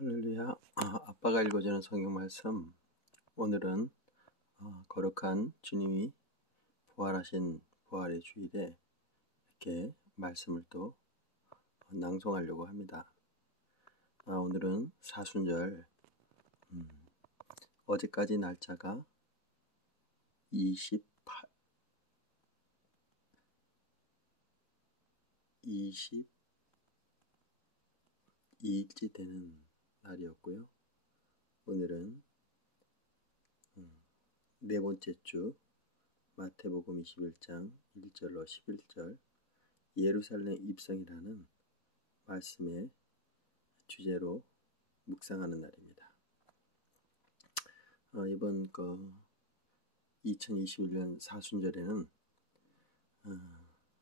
할렐루야. 아빠가 읽어주는 성경 말씀. 오늘은 거룩한 주님이 부활하신 부활의 주일에 이렇게 말씀을 또 낭송하려고 합니다. 오늘은 사순절. 어제까지 날짜가 22일째 되는 날이었고요. 오늘은 네 번째 주 마태복음 21장 1절로 11절 예루살렘 입성이라는 말씀의 주제로 묵상하는 날입니다. 이번 2021년 사순절에는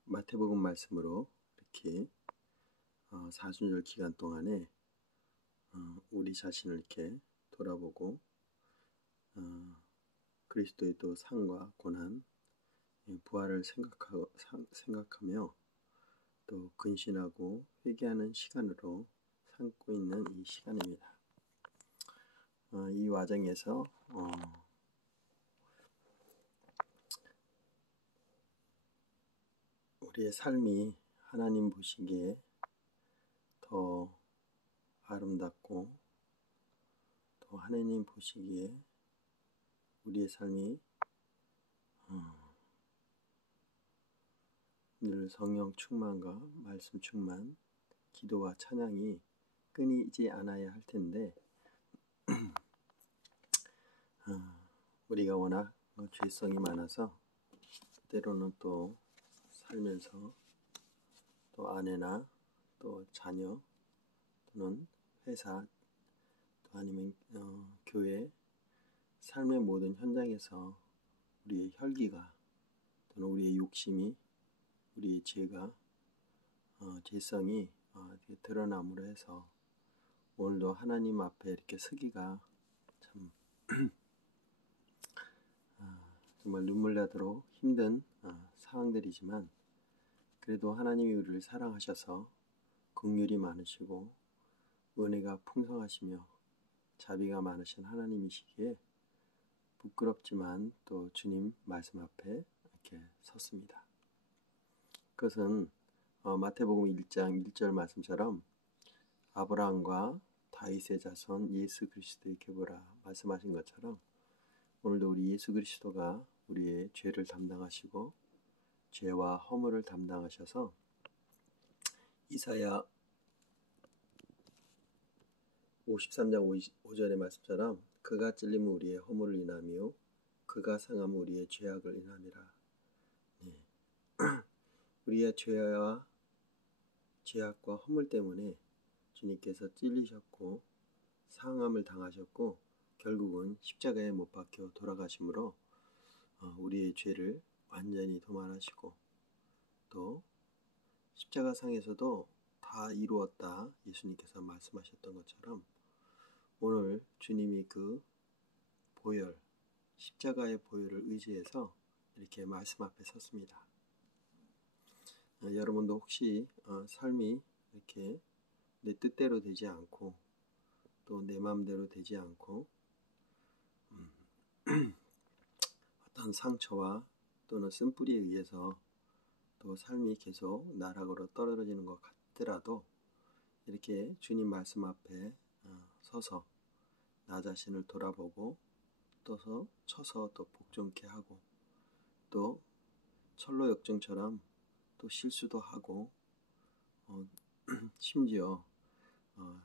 마태복음 말씀으로 이렇게 사순절 기간 동안에 우리 자신을 이렇게 돌아보고 그리스도의 또 상과 고난, 부활을 생각하며 또 근신하고 회개하는 시간으로 삼고 있는 이 시간입니다. 이 과정에서 우리의 삶이 하나님 보시기에 더 아름답고 또 하나님 보시기에 우리의 삶이 늘 성령 충만과 말씀 충만, 기도와 찬양이 끊이지 않아야 할 텐데 우리가 워낙 죄성이 많아서 때로는 또 살면서 또 아내나 또 자녀 또는 회사 또 아니면 교회 삶의 모든 현장에서 우리의 혈기가 또는 우리의 욕심이 우리의 죄가 죄성이 드러남으로 해서 오늘도 하나님 앞에 이렇게 서기가 참 정말 눈물 나도록 힘든 상황들이지만 그래도 하나님이 우리를 사랑하셔서 긍휼이 많으시고 은혜가 풍성하시며 자비가 많으신 하나님이시기에 부끄럽지만 또 주님 말씀 앞에 이렇게 섰습니다. 그것은 마태복음 1장 1절 말씀처럼 아브라함과 다윗의 자손 예수 그리스도의 계보라 말씀하신 것처럼 오늘도 우리 예수 그리스도가 우리의 죄를 담당하시고 죄와 허물을 담당하셔서 이사야 53장 5절의 말씀처럼 그가 찔림은 우리의 허물을 인하며 그가 상함은 우리의 죄악을 인함이라. 우리의 죄악과 허물 때문에 주님께서 찔리셨고 상함을 당하셨고 결국은 십자가에 못 박혀 돌아가심으로 우리의 죄를 완전히 도말하시고 또 십자가상에서도 다 이루었다 예수님께서 말씀하셨던 것처럼 오늘 주님이 그 보혈 십자가의 보혈을 의지해서 이렇게 말씀 앞에 섰습니다. 여러분도 혹시 삶이 이렇게 내 뜻대로 되지 않고 또 내 마음대로 되지 않고 어떤 상처와 또는 쓴뿌리에 의해서 또 삶이 계속 나락으로 떨어지는 것 같더라도 이렇게 주님 말씀 앞에 서서 나 자신을 돌아보고 또서 쳐서 또 복종케 하고 또 철로 역정처럼 또 실수도 하고 심지어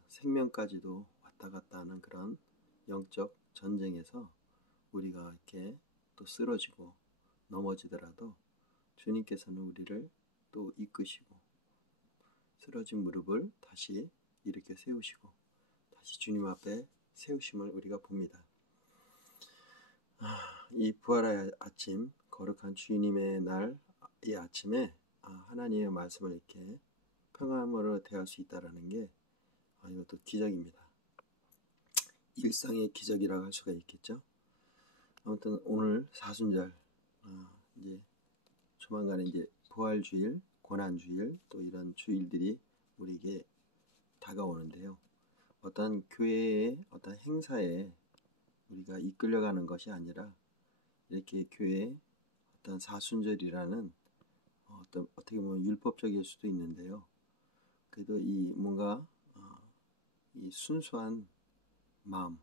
생명까지도 왔다 갔다 하는 그런 영적 전쟁에서 우리가 이렇게 또 쓰러지고 넘어지더라도 주님께서는 우리를 또 이끄시고 쓰러진 무릎을 다시 일으켜 세우시고 다시 주님 앞에 세우심을 우리가 봅니다. 이 부활의 아침, 거룩한 주님의 날 이 아침에 하나님의 말씀을 이렇게 평안으로 대할 수 있다는 게 이것도 기적입니다. 일상의 기적이라고 할 수가 있겠죠. 아무튼 오늘 사순절 이제 조만간에 이제 부활주일, 고난주일 또 이런 주일들이 우리에게 다가오는데요. 어떤 교회의 어떤 행사에 우리가 이끌려가는 것이 아니라 이렇게 교회의 어떤 사순절이라는 어떻게 보면 율법적일 수도 있는데요. 그래도 이 뭔가 이 순수한 마음,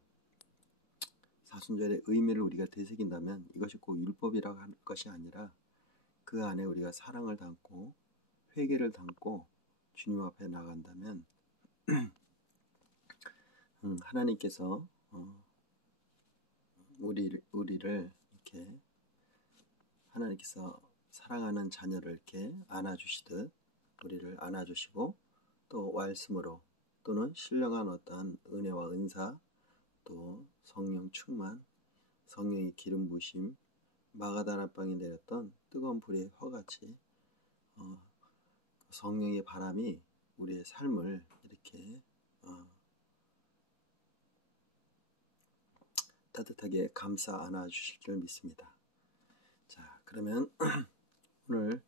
사순절의 의미를 우리가 되새긴다면 이것이 꼭 율법이라고 할 것이 아니라 그 안에 우리가 사랑을 담고 회개를 담고 주님 앞에 나간다면 하나님께서 우리를 이렇게 하나님께서 사랑하는 자녀를 이렇게 안아주시듯 우리를 안아주시고 또 말씀으로 또는 신령한 어떠한 은혜와 은사 또 성령 충만, 성령의 기름 부으심, 마가다락방에 내렸던 뜨거운 불의 화같이 성령의 바람이 우리의 삶을 이렇게 따뜻하게 감싸 안아주실 줄 믿습니다. 자, 그러면 오늘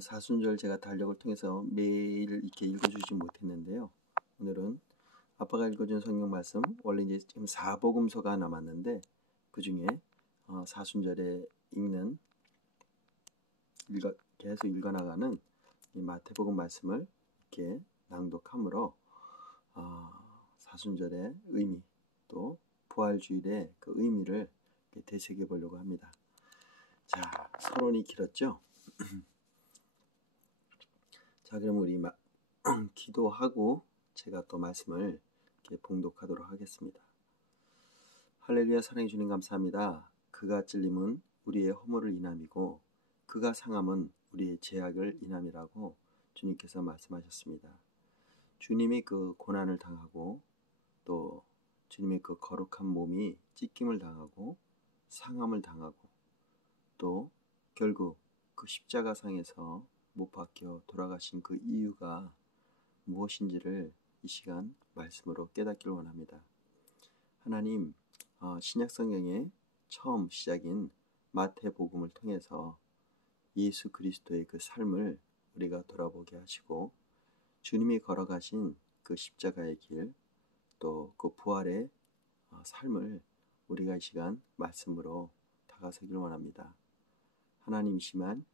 사순절 제가 달력을 통해서 매일 이렇게 읽어주지 못했는데요. 오늘은 아빠가 읽어준 성경 말씀, 원래 이제 지금 4복음서가 남았는데 그 중에 사순절에 계속 읽어나가는 이 마태복음 말씀을 이렇게 낭독함으로 사순절의 의미 또 부활주일의 그 의미를 되새겨 보려고 합니다. 자, 서론이 길었죠? 자, 그럼 우리 기도하고 제가 또 말씀을 이렇게 봉독하도록 하겠습니다. 할렐루야. 사랑해 주님 감사합니다. 그가 찔림은 우리의 허물을 인함이고 그가 상함은 우리의 죄악을 인함이라고 주님께서 말씀하셨습니다. 주님이 그 고난을 당하고 또 주님의 그 거룩한 몸이 찢김을 당하고 상함을 당하고 또 결국 그 십자가상에서 못 박혀 돌아가신 그 이유가 무엇인지를 이 시간 말씀으로 깨닫기를 원합니다. 하나님, 신약성경의 처음 시작인 마태복음을 통해서 예수 그리스도의 그 삶을 우리가 돌아보게 하시고 주님이 걸어가신 그 십자가의 길 또 그 부활의 삶을 우리가 이 시간 말씀으로 다가서기를 원합니다. 하나님이시만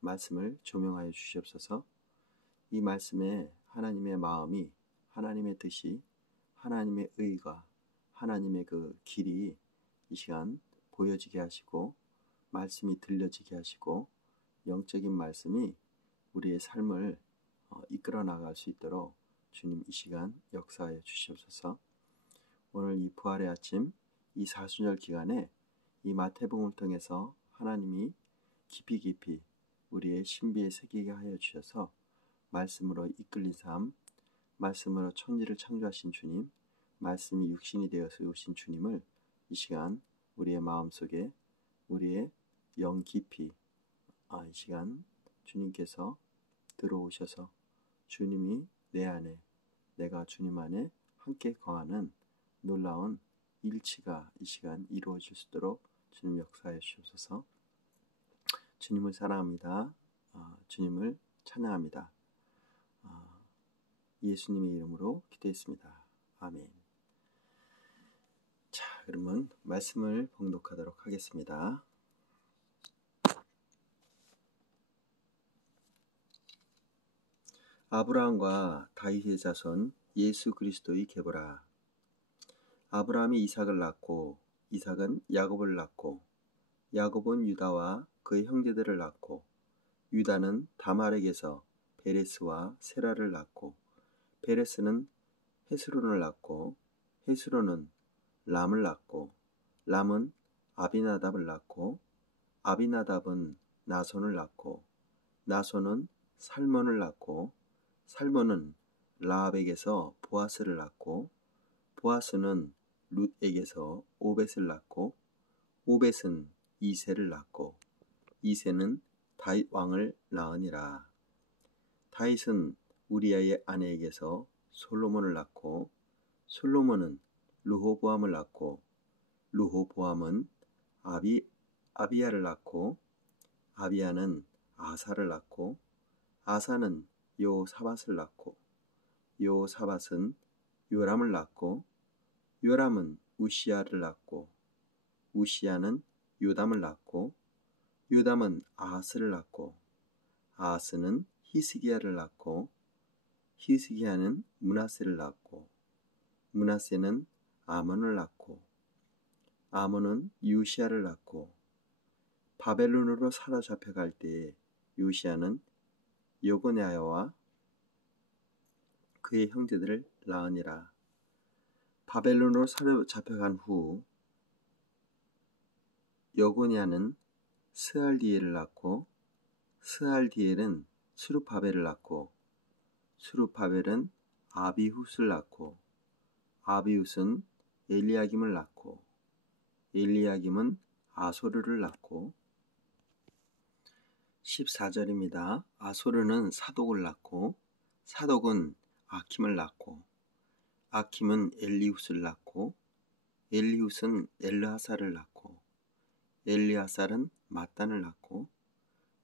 말씀을 조명하여 주시옵소서. 이 말씀에 하나님의 마음이 하나님의 뜻이 하나님의 의가 하나님의 그 길이 이 시간 보여지게 하시고 말씀이 들려지게 하시고 영적인 말씀이 우리의 삶을 이끌어 나갈 수 있도록 주님 이 시간 역사하여 주시옵소서. 오늘 이 부활의 아침 이 사순절 기간에 이 마태복음을 통해서 하나님이 깊이 우리의 신비에 새기게 하여 주셔서 말씀으로 이끌린 삶, 말씀으로 천지를 창조하신 주님, 말씀이 육신이 되어서 오신 주님을 이 시간 우리의 마음속에 우리의 영 깊이 이 시간 주님께서 들어오셔서 주님이 내 안에 내가 주님 안에 함께 거하는 놀라운 일치가 이 시간 이루어질 수 있도록 주님 역사해 주옵소서. 주님을 사랑합니다. 주님을 찬양합니다. 예수님의 이름으로 기도했습니다. 아멘. 자, 그러면 말씀을 봉독하도록 하겠습니다. 아브라함과 다윗의 자손 예수 그리스도의 계보라. 아브라함이 이삭을 낳고 이삭은 야곱을 낳고 야곱은 유다와 그의 형제들을 낳고 유다는 다말에게서 베레스와 세라를 낳고 베레스는 헤스론을 낳고 헤스론은 람을 낳고 람은 아비나답을 낳고 아비나답은 나손을 낳고 나손은 살몬을 낳고 살몬은 라합에게서 보아스를 낳고 보아스는 룻에게서 오벳을 낳고 오벳은 이새를 낳고 이새는 다윗 왕을 낳으니라. 다윗은 우리아의 아내에게서 솔로몬을 낳고 솔로몬은 르호보암을 낳고 르호보암은 아비야를 낳고 아비야는 아사를 낳고 아사는 요사밧을 낳고 요사밧은 요람을 낳고 요람은 우시야를 낳고 우시야는 요담을 낳고 요담은 아하스를 낳고 아하스는 히스기야를 낳고 히스기야는 므낫세를 낳고 므낫세는 아몬을 낳고 아몬은 요시야를 낳고 바벨론으로 사로잡혀갈 때에 요시야는 여고냐와 그의 형제들을 낳으니라. 바벨론으로 사로잡혀간 후 여고냐는 스알디엘을 낳고 스알디엘은 스룹바벨을 낳고 스룹바벨은 아비훗을 낳고 아비훗은 엘리야김을 낳고 엘리야김은 아소르를 낳고 14절입니다. 아소르는 사독을 낳고 사독은 아킴을 낳고 아킴은 엘리훗을 낳고 엘리훗은 엘르하사를 낳고 엘르하살은 mat단을 낳고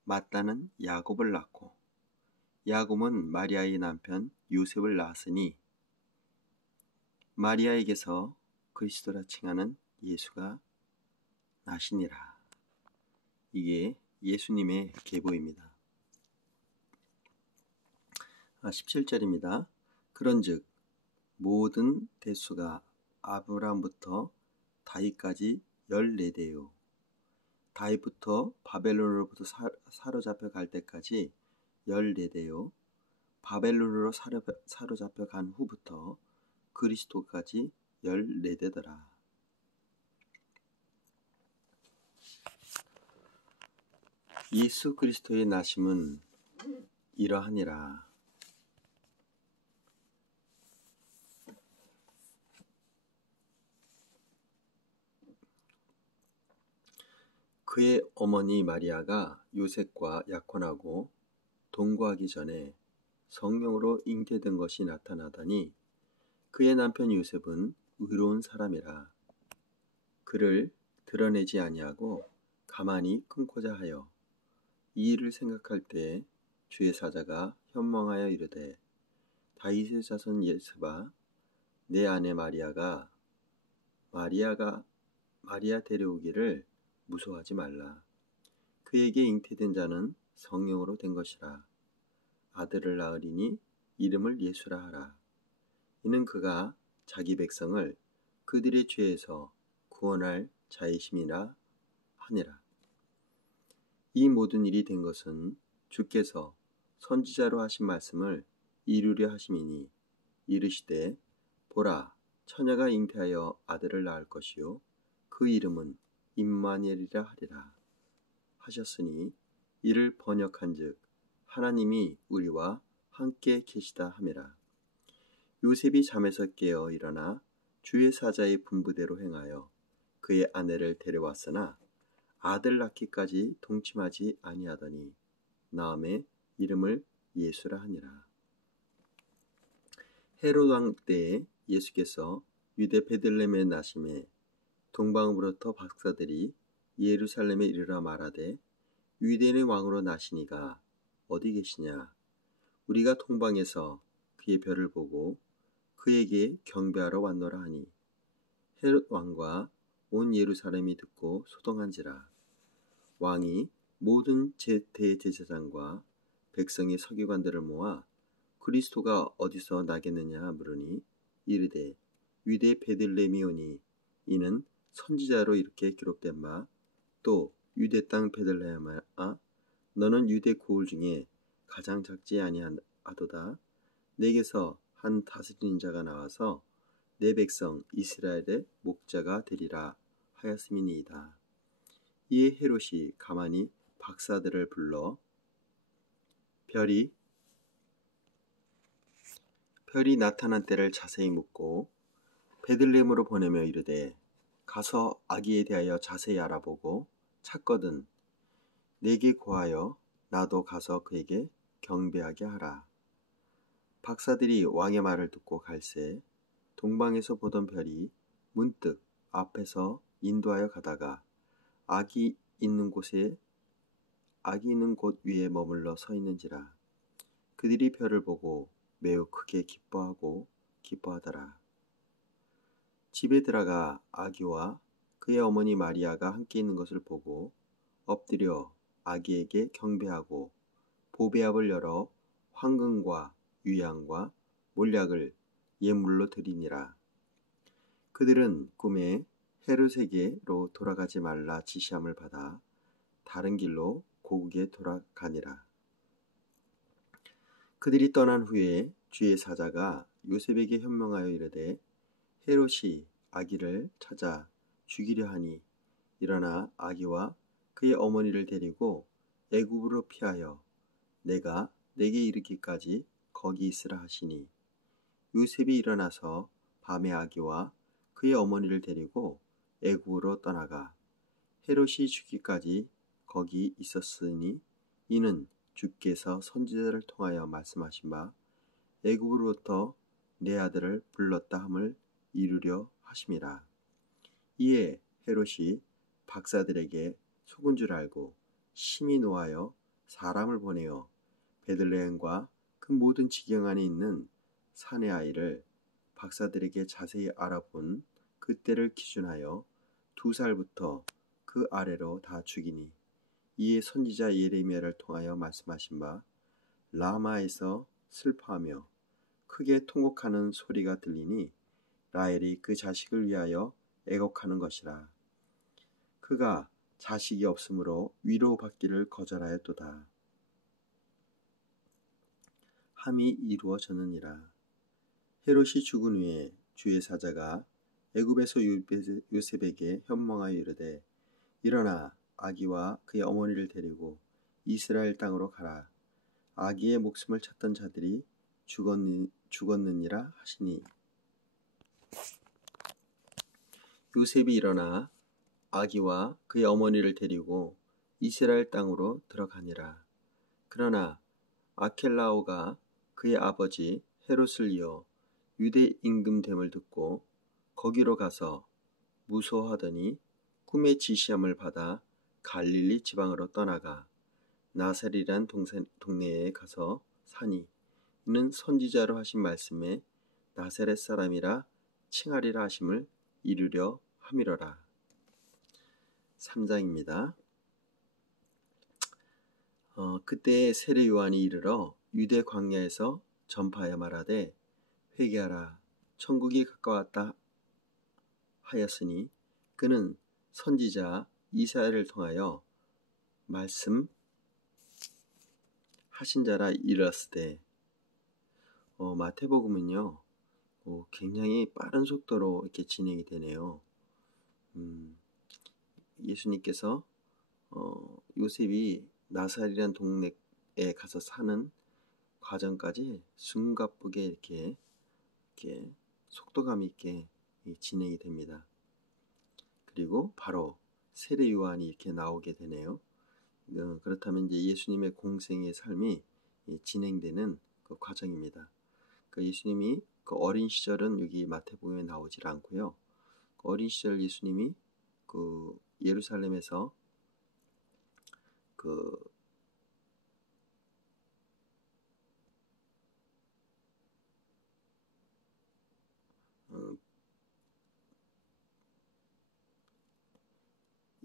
mat단은 야곱을 낳고 야곱은 마리아의 남편 요셉을 낳았으니 마리아에게서 그리스도라 칭하는 예수가 나시니라. 이게 예수님의 계보입니다. 17절입니다. 그런즉 모든 대수가 아브라함부터 다윗까지 14대요. 다윗부터 바벨론으로부터 사로잡혀 갈 때까지 14대요. 바벨론으로 사로잡혀 간 후부터 그리스도까지 14대더라. 예수 그리스도의 나심은 이러하니라. 그의 어머니 마리아가 요셉과 약혼하고 동거하기 전에 성령으로 잉태된 것이 나타나더니 그의 남편 요셉은 의로운 사람이라 그를 드러내지 아니하고 가만히 끊고자 하여 이 일을 생각할 때 주의 사자가 현몽하여 이르되 다윗의 자손 예수바 내 아내 마리아 데려오기를 무서워하지 말라. 그에게 잉태된 자는 성령으로 된 것이라. 아들을 낳으리니 이름을 예수라 하라. 이는 그가 자기 백성을 그들의 죄에서 구원할 자이심이라 하니라. 이 모든 일이 된 것은 주께서 선지자로 하신 말씀을 이루려 하심이니 이르시되 보라 처녀가 잉태하여 아들을 낳을 것이요 그 이름은 임마누엘이라 하리라 하셨으니 이를 번역한즉 하나님이 우리와 함께 계시다 함이라. 요셉이 잠에서 깨어 일어나 주의 사자의 분부대로 행하여 그의 아내를 데려왔으나 아들 낳기까지 동침하지 아니하더니 나음에 이름을 예수라 하니라. 헤롯 왕 때에 예수께서 유대 베들레헴에 나심에 동방으로부터 박사들이 예루살렘에 이르러 말하되 유대인의 왕으로 나시니가 어디 계시냐? 우리가 동방에서 그의 별을 보고 그에게 경배하러 왔노라 하니 헤롯 왕과 온 예루살렘이 듣고 소동한지라. 왕이 모든 대제사장과 백성의 서기관들을 모아 그리스도가 어디서 나겠느냐 물으니 이르되 유대 베들레헴이오니 이는 선지자로 이렇게 기록된 바 또 유대 땅 베들레헴아 너는 유대 고을 중에 가장 작지 아니하도다. 내게서 한 다스리는 자가 나와서 내 백성 이스라엘의 목자가 되리라 하였음이니이다. 이에 헤롯이 가만히 박사들을 불러 별이 나타난 때를 자세히 묻고 베들레헴으로 보내며 이르되 가서 아기에 대하여 자세히 알아보고 찾거든 내게 고하여 나도 가서 그에게 경배하게 하라. 박사들이 왕의 말을 듣고 갈새 동방에서 보던 별이 문득 앞에서 인도하여 가다가 아기 있는 곳 위에 머물러 서 있는지라. 그들이 별을 보고 매우 크게 기뻐하고 기뻐하더라. 집에 들어가 아기와 그의 어머니 마리아가 함께 있는 것을 보고 엎드려 아기에게 경배하고 보배압을 열어 황금과 유향과 몰약을 예물로 드리니라. 그들은 꿈에 헤롯에게로 돌아가지 말라 지시함을 받아 다른 길로 고국에 돌아가니라. 그들이 떠난 후에 주의 사자가 요셉에게 현명하여 이르되 헤롯이 아기를 찾아 죽이려 하니 일어나 아기와 그의 어머니를 데리고 애굽으로 피하여 내가 내게 이르기까지 거기 있으라 하시니 요셉이 일어나서 밤에 아기와 그의 어머니를 데리고 애굽으로 떠나가 헤롯이 죽기까지 거기 있었으니 이는 주께서 선지자를 통하여 말씀하신 바 애굽으로부터 내 아들을 불렀다 함을 이루려 하심이라. 이에 헤롯이 박사들에게 속은 줄 알고 심히 노하여 사람을 보내어 베들레헴과 그 모든 지경 안에 있는 사내 아이를 박사들에게 자세히 알아본 그때를 기준하여 2살부터 그 아래로 다 죽이니 이에 선지자 예레미야를 통하여 말씀하신 바 라마에서 슬퍼하며 크게 통곡하는 소리가 들리니 라헬이 그 자식을 위하여 애곡하는 것이라. 그가 자식이 없으므로 위로받기를 거절하였도다. 함이 이루어졌느니라. 헤롯이 죽은 후에 주의 사자가 애굽에서 요셉에게 현몽하여 이르되 일어나 아기와 그의 어머니를 데리고 이스라엘 땅으로 가라. 아기의 목숨을 찾던 자들이 죽었느니라 하시니 요셉이 일어나 아기와 그의 어머니를 데리고 이스라엘 땅으로 들어가니라. 그러나 아켈라오가 그의 아버지 헤롯을 이어 유대 임금됨을 듣고 거기로 가서 무소하더니 꿈의 지시함을 받아 갈릴리 지방으로 떠나가 나사렛이란 동네에 가서 사니 이는 선지자로 하신 말씀에 나사렛 사람이라 칭하리라 하심을 이루려 함이로라. 3장입니다. 그때에 세례 요한이 이르러 유대 광야에서 전파하여 말하되 회개하라 천국이 가까웠다 하였으니 그는 선지자 이사야를 통하여 말씀하신 자라 이르렀으되 마태복음은요 굉장히 빠른 속도로 이렇게 진행이 되네요. 예수님께서 요셉이 나사렛이라는 동네에 가서 사는 과정까지 숨가쁘게 이렇게 속도감 있게 진행이 됩니다. 그리고 바로 세례 요한이 이렇게 나오게 되네요. 그렇다면 이제 예수님의 공생의 삶이 진행되는 그 과정입니다. 그 예수님이 그 어린 시절은 여기 마태복음에 나오질 않고요. 그 어린 시절 예수님이 그 예루살렘에서 그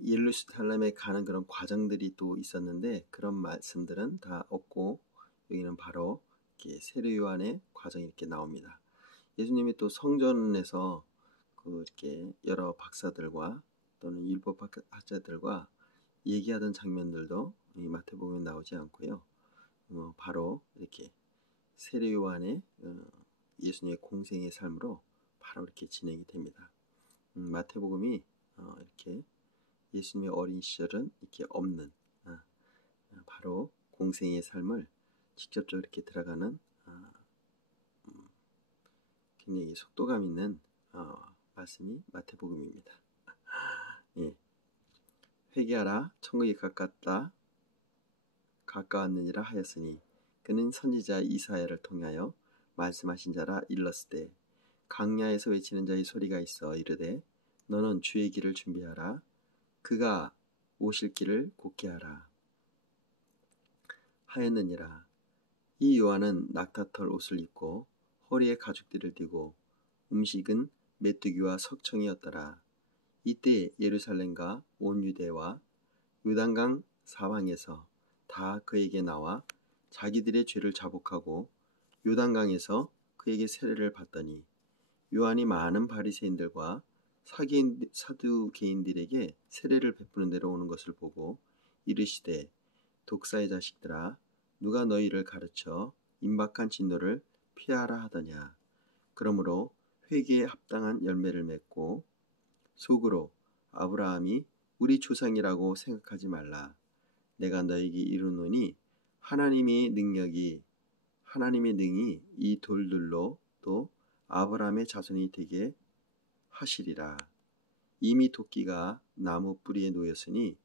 예루살렘에 가는 그런 과정들이 또 있었는데 그런 말씀들은 다 없고 여기는 바로 이렇게 세례 요한의 과정이 이렇게 나옵니다. 예수님이 또 성전에서 그 이렇게 여러 박사들과 또는 율법학자들과 얘기하던 장면들도 이 마태복음에 나오지 않고요. 바로 이렇게 세례 요한의 예수님의 공생의 삶으로 바로 이렇게 진행이 됩니다. 마태복음이 이렇게 예수님의 어린 시절은 이렇게 없는 바로 공생의 삶을 직접적으로 이렇게 들어가는 굉장히 속도감 있는 말씀이 마태복음입니다. 예. 회개하라 천국이 가까웠느니라 하였으니 그는 선지자 이사야를 통하여 말씀하신 자라 일렀으되 강야에서 외치는 자의 소리가 있어 이르되 너는 주의 길을 준비하라 그가 오실 길을 곧게 하라 하였느니라. 이 요한은 낙타털 옷을 입고 허리에 가죽띠를 띠고 음식은 메뚜기와 석청이었더라. 이때 예루살렘과 온 유대와 요단강 사방에서 다 그에게 나와 자기들의 죄를 자복하고 요단강에서 그에게 세례를 받더니 요한이 많은 바리새인들과 사두개인들에게 세례를 베푸는 데로 오는 것을 보고 이르시되 독사의 자식들아 누가 너희를 가르쳐 임박한 진노를 피하라 하더냐. 그러므로 회개에 합당한 열매를 맺고 속으로 아브라함이 우리 조상이라고 생각하지 말라. 내가 너에게 이르노니 하나님의 능이 이 돌들로 또 아브라함의 자손이 되게 하시리라. 이미 도끼가 나무 뿌리에 놓였으니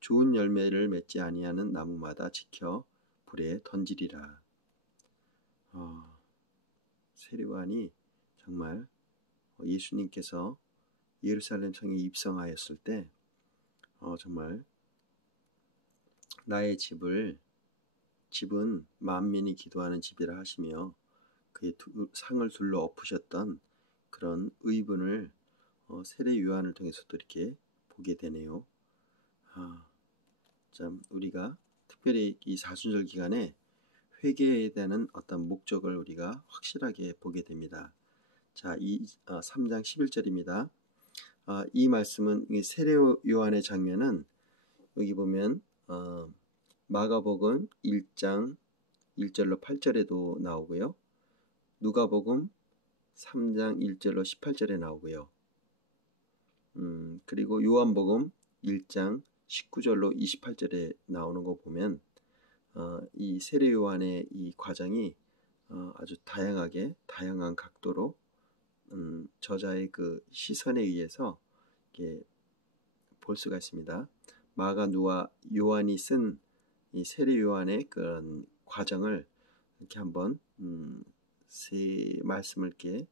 좋은 열매를 맺지 아니하는 나무마다 지켜 불에 던지리라. 세례요한이 정말 예수님께서 예루살렘 성에 입성하였을 때 정말 나의 집은 만민이 기도하는 집이라 하시며 그의 상을 둘러 엎으셨던 그런 의분을 세례 요한을 통해서도 이렇게 보게 되네요. 참 우리가 특별히 이 사순절 기간에 회개에 대한 어떤 목적을 우리가 확실하게 보게 됩니다. 자, 3장 11절입니다. 이 말씀은 세례 요한의 장면은 여기 보면 마가복음 1장 1절로 8절에도 나오고요. 누가복음 3장 1절로 18절에 나오고요. 그리고 요한복음 1장 19절로 28절에 나오는 거 보면 이 세례 요한의 이 과정이 아주 다양한 각도로 저자의 그 시선에 의해서 이렇게 볼 수가 있습니다. 마가, 누가, 요한이 쓴 이 세례 요한의 그런 과정을 이렇게 한번 세 말씀을 이렇게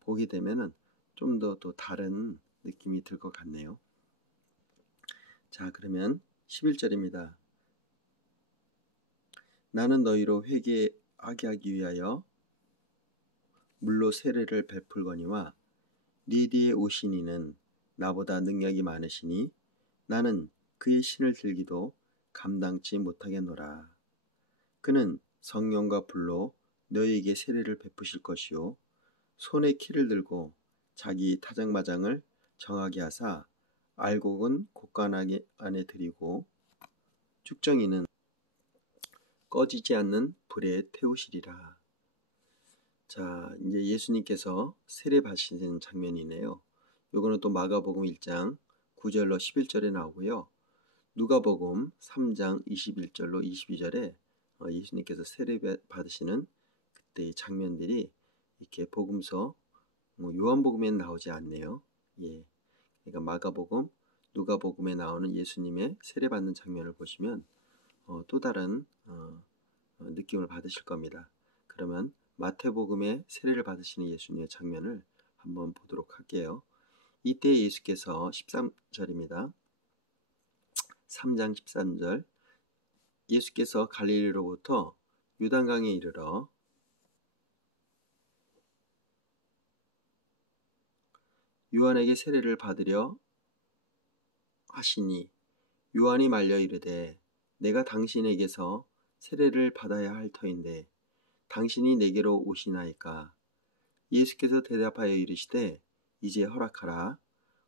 보게 되면은 좀 더 또 다른 느낌이 들 것 같네요. 자, 그러면 11절입니다. 나는 너희로 회개하게 하기 위하여 물로 세례를 베풀거니와 네 뒤에 오신 이는 나보다 능력이 많으시니 나는 그의 신을 들기도 감당치 못하겠노라. 그는 성령과 불로 너희에게 세례를 베푸실 것이요 손에 키를 들고 자기 타작마장을 정하게 하사 알곡은 곡간 안에 들이고 쭉정이는 꺼지지 않는 불에 태우시리라. 자, 이제 예수님께서 세례 받으시는 장면이네요. 요거는 또 마가복음 1장 9절로 11절에 나오고요. 누가복음 3장 21절로 22절에 예수님께서 세례 받으시는 그때의 장면들이 이렇게 복음서 요한복음에는 나오지 않네요. 예. 그러니까 마가복음, 누가복음에 나오는 예수님의 세례 받는 장면을 보시면 또 다른 느낌을 받으실 겁니다. 그러면 마태복음에 세례를 받으시는 예수님의 장면을 한번 보도록 할게요. 이때 예수께서 13절입니다. 3장 13절 예수께서 갈릴리로부터 요단강에 이르러 요한에게 세례를 받으려 하시니 요한이 말려 이르되 내가 당신에게서 세례를 받아야 할 터인데 당신이 내게로 오시나이까. 예수께서 대답하여 이르시되 이제 허락하라.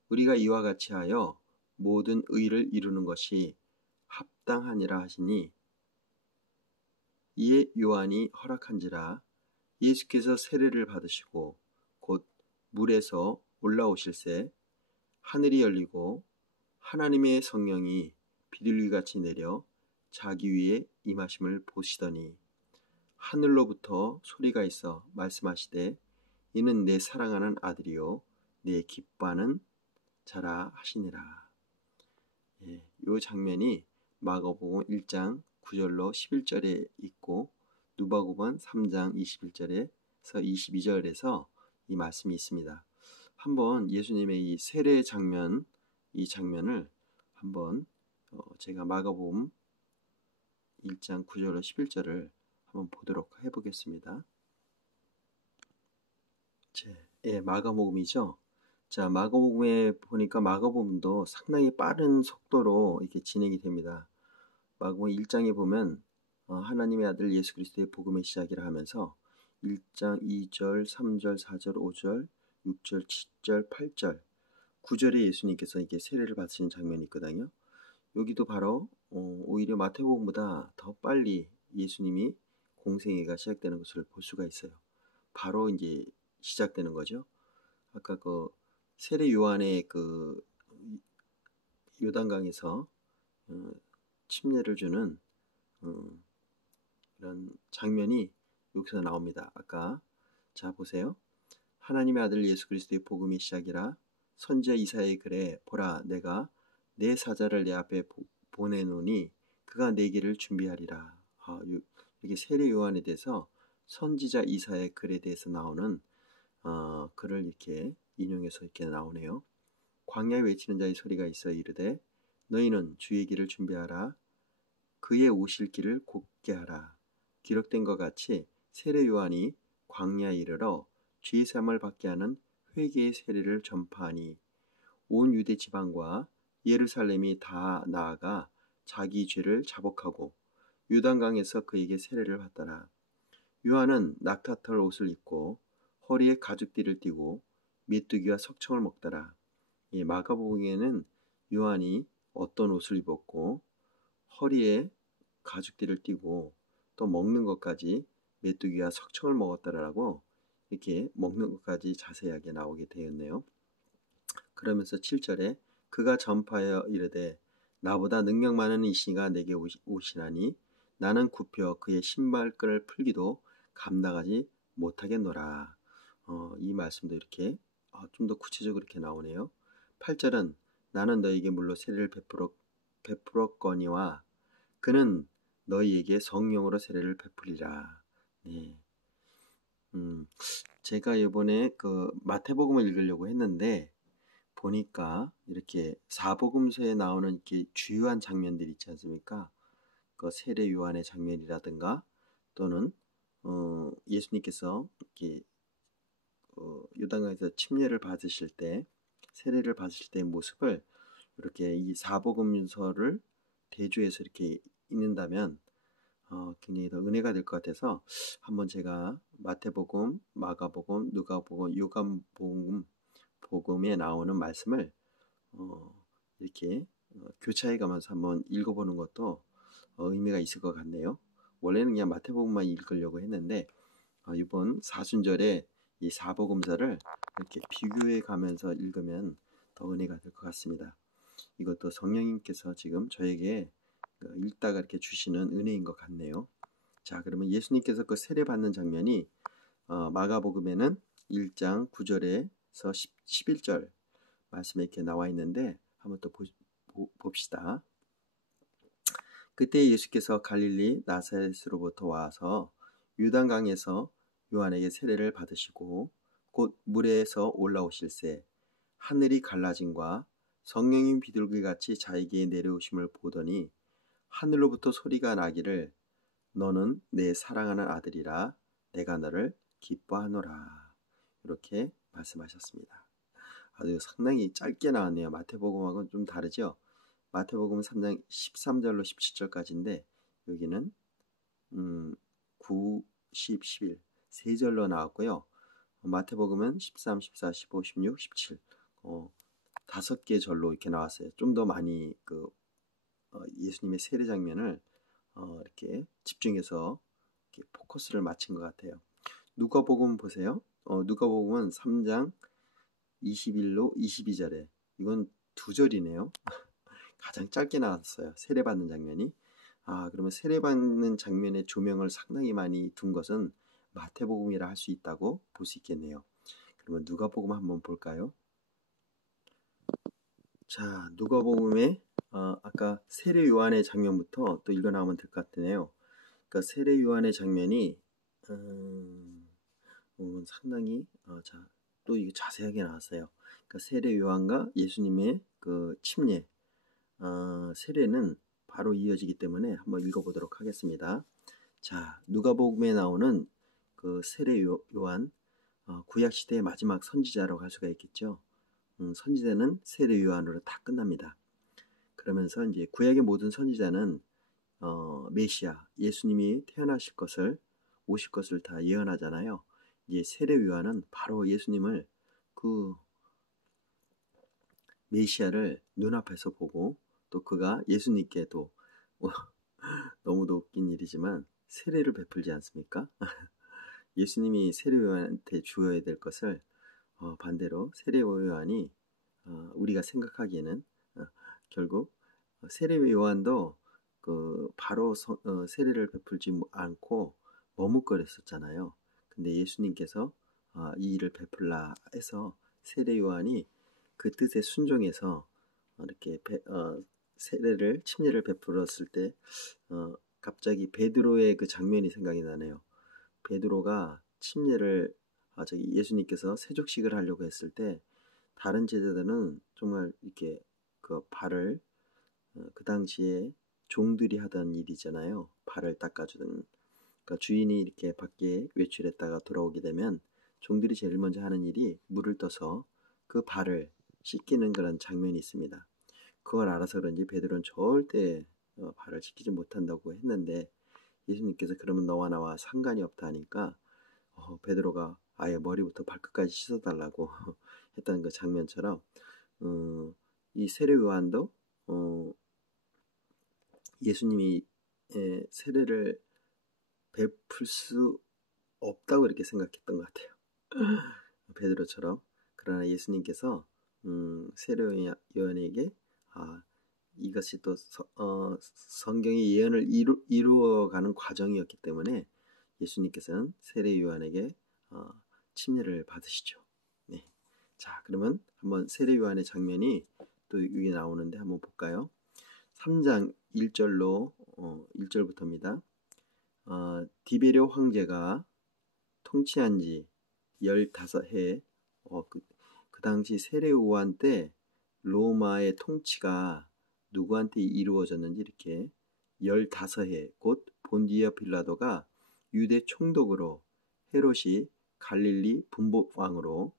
우리가 이와 같이 하여 모든 의를 이루는 것이 합당하니라 하시니 이에 요한이 허락한지라. 예수께서 세례를 받으시고 곧 물에서 올라오실새 하늘이 열리고 하나님의 성령이 비둘기같이 내려 자기 위에 임하심을 보시더니 하늘로부터 소리가 있어 말씀하시되 이는 내 사랑하는 아들이요 내 기뻐하는 자라 하시니라. 이 장면이 마가복음 1장 9절로 11절에 있고 누가복음 3장 21절에서 22절에서 이 말씀이 있습니다. 한번 예수님의 이 세례 장면, 이 장면을 한번 제가 마가복음 1장 9절로 11절을 한번 보도록 해보겠습니다. 예, 마가복음이죠. 자, 마가복음에 보니까 마가복음도 상당히 빠른 속도로 이렇게 진행이 됩니다. 마가복음 1장에 보면 하나님의 아들 예수 그리스도의 복음의 시작이라 하면서 1장 2절, 3절, 4절, 5절, 6절, 7절, 8절, 9절에 예수님께서 이게 세례를 받으시는 장면이 있거든요. 여기도 바로 오히려 마태복음보다 더 빨리 예수님이 공생애가 시작되는 것을 볼 수가 있어요. 바로 이제 시작되는 거죠. 아까 그 세례 요한의 그 요단강에서 침례를 주는 이런 장면이 여기서 나옵니다. 아까 자 보세요. 하나님의 아들 예수 그리스도의 복음이 시작이라 선지자 이사야의 글에 보라 내가 내 사자를 내 앞에 보내노니 그가 내 길을 준비하리라. 이게 세례 요한에 대해서 선지자 이사야의 글에 대해서 나오는 글을 이렇게 인용해서 이렇게 나오네요. 광야에 외치는 자의 소리가 있어 이르되 너희는 주의 길을 준비하라. 그의 오실 길을 곧게 하라. 기록된 것 같이 세례 요한이 광야에 이르러 죄 사함을 받게 하는 회개의 세례를 전파하니 온 유대 지방과 예루살렘이 다 나아가 자기 죄를 자복하고 요단강에서 그에게 세례를 받더라. 요한은 낙타털 옷을 입고 허리에 가죽띠를 띠고 메뚜기와 석청을 먹더라. 이 마가복음에는 요한이 어떤 옷을 입었고 허리에 가죽띠를 띠고 또 먹는 것까지 메뚜기와 석청을 먹었다라고 이렇게 먹는 것까지 자세하게 나오게 되었네요. 그러면서 7절에 그가 전파하여 이르되 나보다 능력 많은 이시가 내게 오시나니 나는 굽혀 그의 신발끈을 풀기도 감당하지 못하겠노라. 이 말씀도 이렇게 좀 더 구체적으로 이렇게 나오네요. 8절은 나는 너에게 물로 세례를 베풀었거니와 그는 너희에게 성령으로 세례를 베풀리라. 네. 제가 이번에 그 마태복음을 읽으려고 했는데 보니까 이렇게 사복음서에 나오는 이렇게 주요한 장면들이 있지 않습니까? 그 세례 요한의 장면이라든가 또는 예수님께서 이렇게 요단강에서 침례를 받으실 때 세례를 받으실 때의 모습을 이렇게 이 사복음서를 대조해서 이렇게 읽는다면 굉장히 더 은혜가 될 것 같아서 한번 제가 마태복음, 마가복음, 누가복음, 요한복음에 나오는 말씀을 이렇게 교차해 가면서 한번 읽어보는 것도 의미가 있을 것 같네요. 원래는 그냥 마태복음만 읽으려고 했는데 이번 사순절에 이 사복음서를 이렇게 비교해 가면서 읽으면 더 은혜가 될 것 같습니다. 이것도 성령님께서 지금 저에게 읽다가 이렇게 주시는 은혜인 것 같네요. 자, 그러면 예수님께서 그 세례 받는 장면이 마가복음에는 1장 9절에서 11절 말씀에 이렇게 나와 있는데 한번 또 봅시다. 그때 예수께서 갈릴리 나사렛으로부터 와서 요단강에서 요한에게 세례를 받으시고 곧 물에서 올라오실새 하늘이 갈라짐과 성령님 비둘기같이 자에게 내려오심을 보더니 하늘로부터 소리가 나기를 너는 내 사랑하는 아들이라 내가 너를 기뻐하노라. 이렇게 말씀하셨습니다. 아주 상당히 짧게 나왔네요. 마태복음하고는 좀 다르죠. 마태복음은 3장 13절로 17절까지인데 여기는 9, 10, 11 세 절로 나왔고요. 마태복음은 13, 14, 15, 16, 17 다섯 개 절로 이렇게 나왔어요. 좀 더 많이 예수님의 세례 장면을 이렇게 집중해서 이렇게 포커스를 맞춘 것 같아요. 누가복음 보세요. 누가복음은 3장 21로 22절에 이건 두 절이네요. 가장 짧게 나왔어요. 세례받는 장면이. 그러면 세례받는 장면의 조명을 상당히 많이 둔 것은 마태복음이라 할 수 있다고 볼 수 있겠네요. 그러면 누가복음 한번 볼까요? 자, 누가복음에 아까 세례 요한의 장면부터 또 읽어 나오면 될 것 같네요. 그러니까 세례 요한의 장면이 상당히 또 이게 자세하게 나왔어요. 그러니까 세례 요한과 예수님의 그 침례 세례는 바로 이어지기 때문에 한번 읽어보도록 하겠습니다. 자, 누가복음에 나오는 그 세례 요한 구약 시대의 마지막 선지자라고 할 수가 있겠죠. 선지자는 세례 요한으로 다 끝납니다. 그러면서 이제 구약의 모든 선지자는 메시아 예수님이 태어나실 것을 오실 것을 다 예언하잖아요. 이제 세례 요한은 바로 예수님을 그 메시아를 눈앞에서 보고 또 그가 예수님께도 너무도 웃긴 일이지만 세례를 베풀지 않습니까? 예수님이 세례 요한한테 주어야 될 것을 반대로 세례 요한이 우리가 생각하기에는 결국 세례 요한도 그 바로 세례를 베풀지 않고 머뭇거렸었잖아요. 근데 예수님께서 이 일을 베풀라 해서 세례 요한이 그 뜻에 순종해서 이렇게 세례를 침례를 베풀었을 때 갑자기 베드로의 그 장면이 생각이 나네요. 베드로가 침례를 예수님께서 세족식을 하려고 했을 때 다른 제자들은 정말 이렇게 그 발을 그 당시에 종들이 하던 일이잖아요. 발을 닦아주는. 그러니까 주인이 이렇게 밖에 외출했다가 돌아오게 되면 종들이 제일 먼저 하는 일이 물을 떠서 그 발을 씻기는 그런 장면이 있습니다. 그걸 알아서 그런지 베드로는 절대 발을 씻기지 못한다고 했는데 예수님께서 그러면 너와 나와 상관이 없다 하니까 베드로가 아예 머리부터 발끝까지 씻어달라고 했다는 그 장면처럼 이 세례 요한도 예수님이 세례를 베풀 수 없다고 이렇게 생각했던 것 같아요. 베드로처럼. 그러나 예수님께서 세례 요한에게 이것이 또 성경의 예언을 이루어가는 과정이었기 때문에 예수님께서는 세례 요한에게 침례를 받으시죠. 네. 자, 그러면 한번 세례 요한의 장면이 또 여기 나오는데 한번 볼까요? 3장 1절로 1절부터입니다. 디베료 황제가 통치한 지 15해 그 당시 세례 요한 때 로마의 통치가 누구한테 이루어졌는지 이렇게 15해 곧 본디어 빌라도가 유대 총독으로 헤롯이 갈릴리 분봉왕으로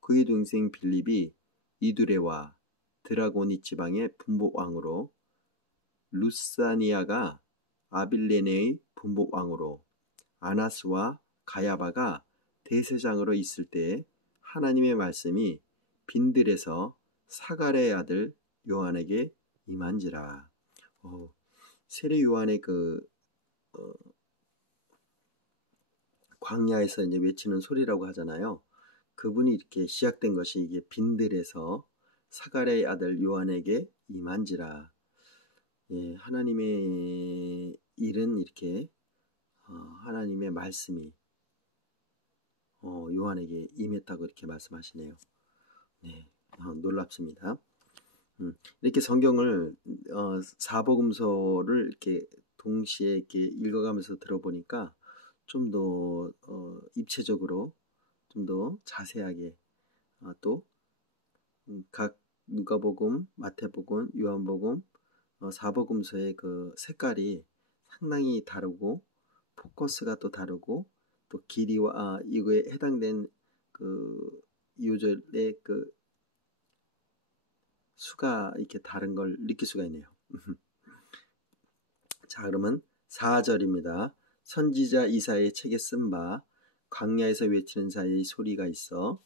그의 동생 빌립이 이두레와 드라고니 지방의 분봉왕으로 루사니아가 아빌레네의 분봉왕으로 아나스와 가야바가 대제사장으로 있을 때에 하나님의 말씀이 빈들에서 사갈의 아들 요한에게 임한지라. 세례 요한의 그 광야에서 이제 외치는 소리라고 하잖아요. 그분이 이렇게 시작된 것이 이게 빈들에서 사갈의 아들 요한에게 임한지라. 예, 하나님의 일은 이렇게 하나님의 말씀이 요한에게 임했다고 이렇게 말씀하시네요. 네, 놀랍습니다. 이렇게 성경을 사복음서를 이렇게 동시에 이렇게 읽어가면서 들어보니까 좀 더 입체적으로 좀 더 자세하게 또 각 누가복음, 마태복음, 요한복음, 사복음서의 그 색깔이 상당히 다르고 포커스가 또 다르고 또 길이와 이거에 해당된 그 요절의 그 수가 이렇게 다른 걸 느낄 수가 있네요. 자, 그러면 4절입니다. 선지자 이사야의 책에 쓴 바 광야에서 외치는 자의 소리가 있어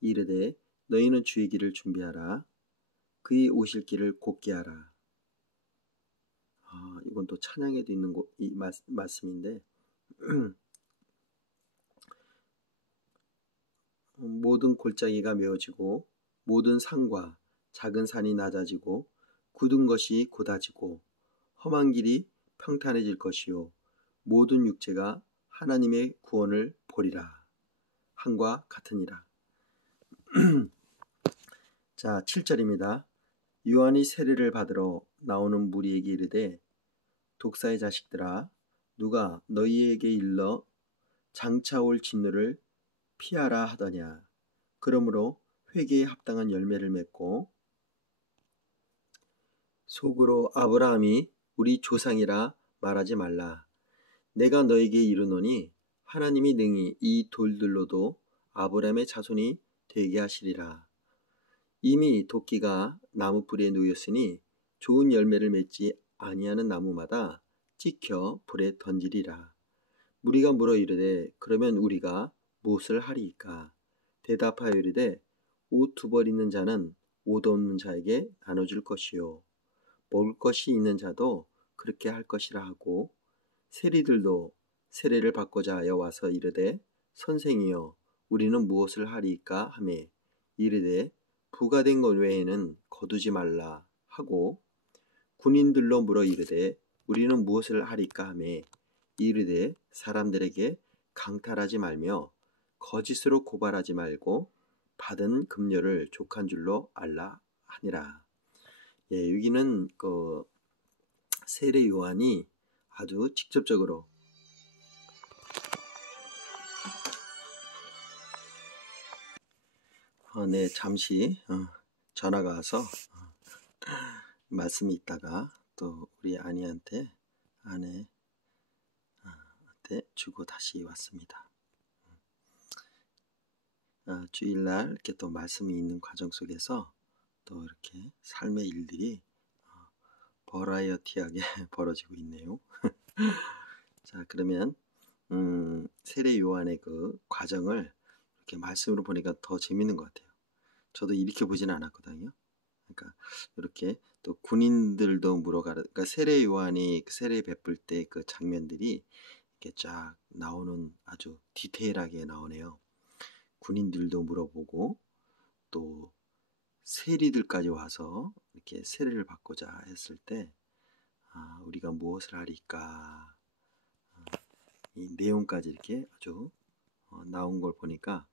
이르되 너희는 주의 길을 준비하라 그의 오실 길을 곧게 하라. 이건 또 찬양에도 있는 이 말씀인데 모든 골짜기가 메어지고 모든 산과 작은 산이 낮아지고 굳은 것이 곧아지고 험한 길이 평탄해질 것이요 모든 육체가 하나님의 구원을 보리라. 한과 같으니라. 자, 7절입니다. 요한이 세례를 받으러 나오는 무리에게 이르되 독사의 자식들아 누가 너희에게 일러 장차 올 진노를 피하라 하더냐. 그러므로 회개에 합당한 열매를 맺고 속으로 아브라함이 우리 조상이라 말하지 말라. 내가 너에게 이르노니 하나님이 능히 이 돌들로도 아브라함의 자손이 되게 하시리라. 이미 도끼가 나무 뿌리에 놓였으니 좋은 열매를 맺지 아니하는 나무마다 찍혀 불에 던지리라. 무리가 물어 이르되 그러면 우리가 무엇을 하리이까? 대답하여 이르되 옷 두 벌 있는 자는 옷 없는 자에게 나눠줄 것이요 먹을 것이 있는 자도 그렇게 할 것이라 하고 세리들도 세례를 받고자 하여 와서 이르되 선생이여 우리는 무엇을 하리이까 하매 이르되 부가된 것 외에는 거두지 말라 하고 군인들로 물어 이르되 우리는 무엇을 하리까 하매 이르되 사람들에게 강탈하지 말며 거짓으로 고발하지 말고 받은 급료를 족한 줄로 알라 하니라. 예, 여기는 그 세례 요한이 아주 직접적으로 네, 잠시 전화가 와서 말씀이 있다가 또 우리 아내한테 주고 다시 왔습니다. 주일날 이렇게 또 말씀이 있는 과정 속에서 또 이렇게 삶의 일들이 버라이어티하게 벌어지고 있네요. 자, 그러면 세례 요한의 그 과정을 이렇게 말씀으로 보니까 더 재밌는 것 같아요. 저도 이렇게 보지는 않았거든요. 그러니까 이렇게 또 군인들도 그러니까 세례 요한이 그 세례 베풀 때 그 장면들이 이렇게 쫙 나오는 아주 디테일하게 나오네요. 군인들도 물어보고 또 세리들까지 와서 이렇게 세례를 받고자 했을 때 우리가 무엇을 하리까 이 내용까지 이렇게 아주 나온 걸 보니까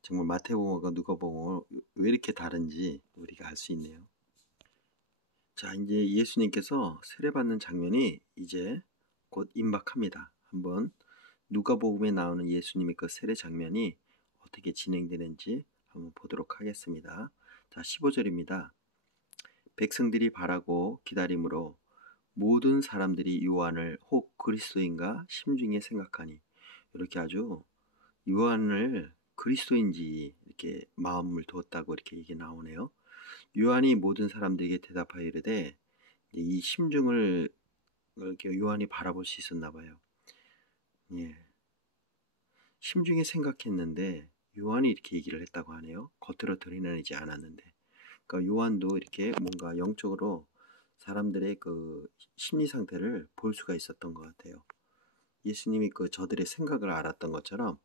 정말 마태복음과 누가복음 왜 이렇게 다른지 우리가 알 수 있네요. 자, 이제 예수님께서 세례받는 장면이 이제 곧 임박합니다. 한번 누가복음에 나오는 예수님의 그 세례 장면이 어떻게 진행되는지 한번 보도록 하겠습니다. 자, 15절입니다. 백성들이 바라고 기다림으로 모든 사람들이 요한을 혹 그리스도인가 심중에 생각하니 이렇게 아주 요한을 그리스도인지 이렇게 마음을 두었다고 이렇게 얘기 나오네요. 요한이 모든 사람들에게 대답하여 이르되 이 심중을 이렇게 요한이 바라볼 수 있었나 봐요. 예. 심중에 생각했는데 요한이 이렇게 얘기를 했다고 하네요. 겉으로 드러내지 않았는데. 그러니까 요한도 이렇게 뭔가 영적으로 사람들의 그 심리 상태를 볼 수가 있었던 것 같아요. 예수님이 그 저들의 생각을 알았던 것처럼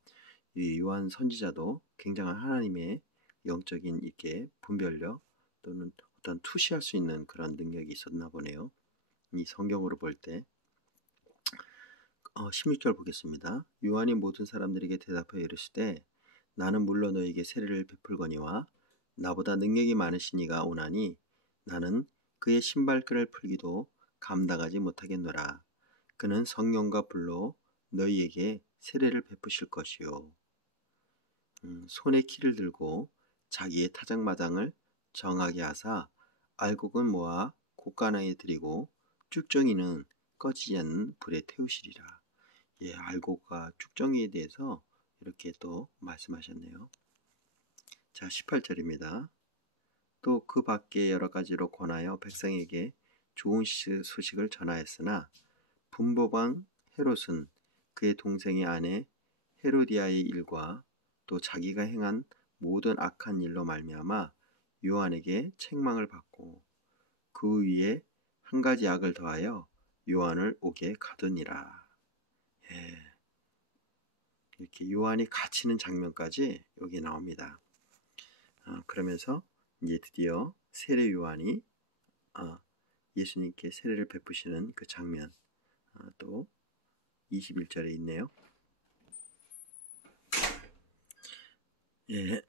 이 요한 선지자도 굉장한 하나님의 영적인 이렇게 분별력 또는 어떤 투시할 수 있는 그런 능력이 있었나 보네요. 이 성경으로 볼 때 16절 보겠습니다. 요한이 모든 사람들에게 대답하여 이르시되 나는 물론 너에게 세례를 베풀거니와 나보다 능력이 많으신 이가 오나니 나는 그의 신발끈을 풀기도 감당하지 못하겠노라. 그는 성령과 불로 너희에게 세례를 베푸실 것이요 손에 키를 들고 자기의 타작마당을 정하게 하사 알곡은 모아 곳간에 들이고 쭉정이는 꺼지지 않는 불에 태우시리라. 예, 알곡과 쭉정이에 대해서 이렇게 또 말씀하셨네요. 자, 18절입니다. 또 그 밖에 여러 가지로 권하여 백성에게 좋은 소식을 전하였으나 분보왕 헤롯은 그의 동생의 아내 헤로디아의 일과 또 자기가 행한 모든 악한 일로 말미암아 요한에게 책망을 받고 그 위에 한 가지 악을 더하여 요한을 옥에 가두니라. 예, 이렇게 요한이 갇히는 장면까지 여기 나옵니다. 그러면서 이제 드디어 세례 요한이 예수님께 세례를 베푸시는 그 장면 또 21절에 있네요. 예.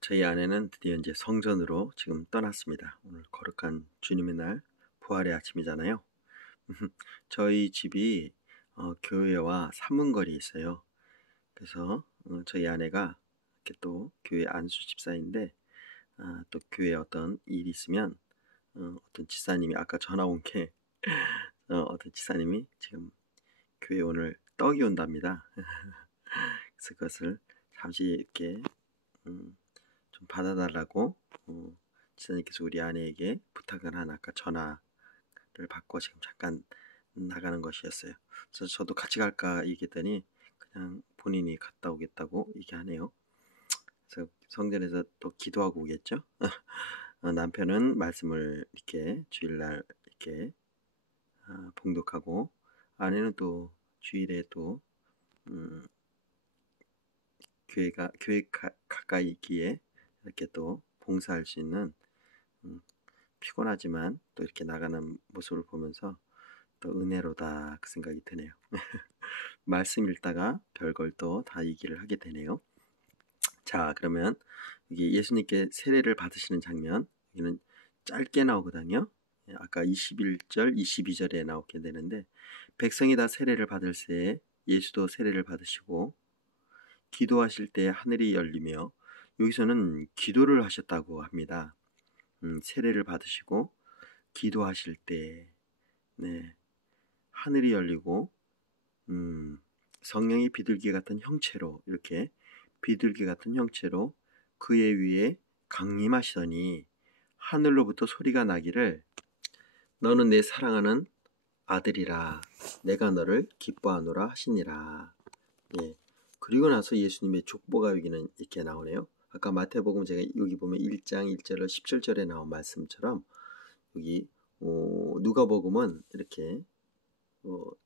저희 아내는 드디어 이제 성전으로 지금 떠났습니다. 오늘 거룩한 주님의 날 부활의 아침이잖아요. 저희 집이 교회와 3분 거리에 있어요. 그래서 저희 아내가 이렇게 또 교회 안수 집사인데 또 교회에 어떤 일이 있으면 어떤 집사님이 아까 전화 온 게 어떤 집사님이 지금 교회 오늘 떡이 온답니다. 그래서 그것을 잠시 이렇게 좀 받아달라고 지사님께서 우리 아내에게 부탁을 한 아까 전화를 받고 지금 잠깐 나가는 것이었어요. 그래서 저도 같이 갈까 얘기했더니 그냥 본인이 갔다 오겠다고 얘기하네요. 그래서 성전에서 또 기도하고 오겠죠. 남편은 말씀을 이렇게 주일날 이렇게 봉독하고, 아내는 또 주일에 또 교회 가까이 있기에 이렇게 또 봉사할 수 있는, 피곤하지만 또 이렇게 나가는 모습을 보면서 또 은혜로다 그 생각이 드네요. 말씀 읽다가 별걸 또 다 얘기를 하게 되네요. 자, 그러면 여기 예수님께 세례를 받으시는 장면, 여기는 짧게 나오거든요. 아까 21절, 22절에 나오게 되는데, 백성이 다 세례를 받을 새에 예수도 세례를 받으시고 기도하실 때 하늘이 열리며, 여기서는 기도를 하셨다고 합니다. 세례를 받으시고 기도하실 때 하늘이 열리고 성령이 비둘기 같은 형체로, 이렇게 비둘기 같은 형체로 그의 위에 강림하시더니 하늘로부터 소리가 나기를 너는 내 사랑하는 아들이라 내가 너를 기뻐하노라 하시니라. 그리고 나서 예수님의 족보가 여기는 이렇게 나오네요. 아까 마태복음 제가 여기 보면 1장 1절로 17절에 나온 말씀처럼 여기 누가복음은 이렇게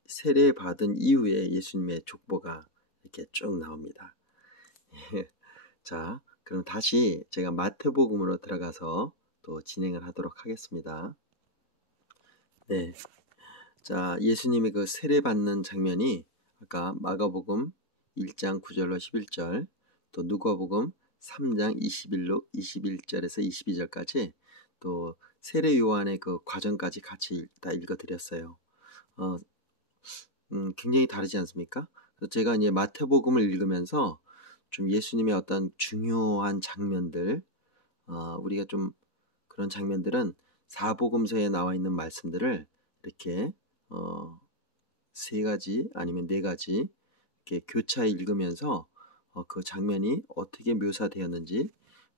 세례 받은 이후에 예수님의 족보가 이렇게 쭉 나옵니다. 자, 그럼 다시 제가 마태복음으로 들어가서 또 진행을 하도록 하겠습니다. 네, 자, 예수님의 그 세례 받는 장면이 아까 마가복음 1장 9절로 11절, 또 누가복음 3장 21절에서 22절까지 또 세례 요한의 그 과정까지 같이 다 읽어드렸어요. 굉장히 다르지 않습니까? 그래서 제가 이제 마태복음을 읽으면서 좀 예수님의 어떤 중요한 장면들, 우리가 좀 그런 장면들은 사복음서에 나와 있는 말씀들을 이렇게 3가지 아니면 4가지 이렇게 교차에 읽으면서 그 장면이 어떻게 묘사되었는지,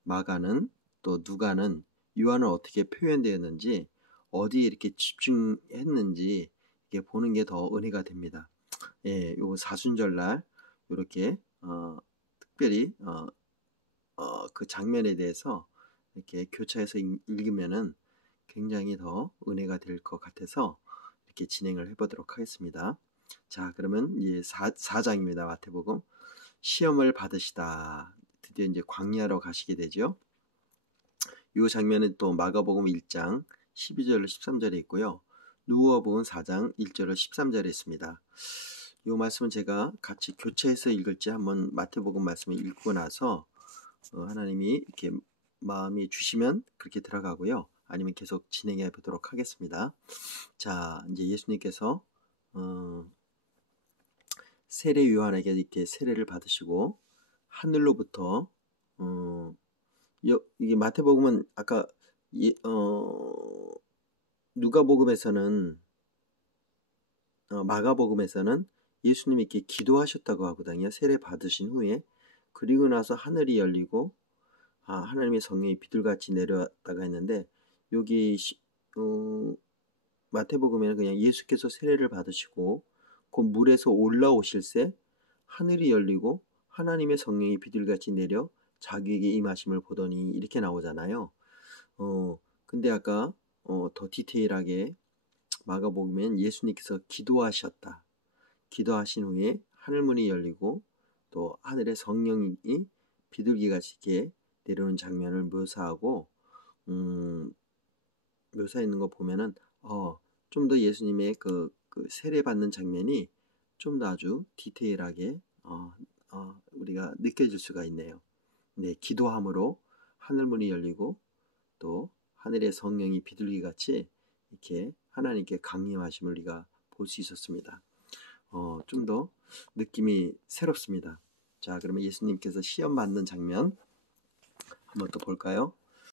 마가는 또 누가는, 요한은 어떻게 표현되었는지, 어디에 이렇게 집중했는지 이렇게 보는 게 더 은혜가 됩니다. 요 사순절날 이렇게 특별히 그 장면에 대해서 이렇게 교차해서 읽으면은 굉장히 더 은혜가 될 것 같아서 이렇게 진행을 해보도록 하겠습니다. 자, 그러면 이제 4장입니다. 마태복음. 시험을 받으시다. 드디어 이제 광야로 가시게 되죠. 이 장면은 또 마가복음 1장 12절로 13절에 있고요. 누가복음 4장 1절로 13절에 있습니다. 이 말씀은 제가 같이 교체해서 읽을지 한번 마태복음 말씀을 읽고 나서 하나님이 이렇게 마음이 주시면 그렇게 들어가고요. 아니면 계속 진행해 보도록 하겠습니다. 자, 이제 예수님께서 세례 요한에게 이렇게 세례를 받으시고 하늘로부터 이게 마태복음은 아까 누가복음에서는 마가복음에서는 예수님이 이렇게 기도하셨다고 하거든요. 세례 받으신 후에. 그리고 나서 하늘이 열리고 하나님의 성령이 비둘같이 내려왔다고 했는데, 여기 마태복음에는 그냥 예수께서 세례를 받으시고 그 물에서 올라오실새 하늘이 열리고 하나님의 성령이 비둘같이 내려 자기에게 임하심을 보더니 이렇게 나오잖아요. 근데 아까 더 디테일하게 마가복음엔 예수님께서 기도하셨다. 기도하신 후에 하늘문이 열리고 또 하늘의 성령이 비둘기같이 이렇게 내려오는 장면을 묘사하고 묘사 있는 거 보면은 좀 더 예수님의 그 세례 받는 장면이 좀 더 아주 디테일하게 우리가 느껴질 수가 있네요. 네, 기도함으로 하늘문이 열리고 또 하늘의 성령이 비둘기같이 이렇게 하나님께 강림하심을 우리가 볼 수 있었습니다. 좀 더 느낌이 새롭습니다. 자, 그러면 예수님께서 시험 받는 장면 한번 또 볼까요?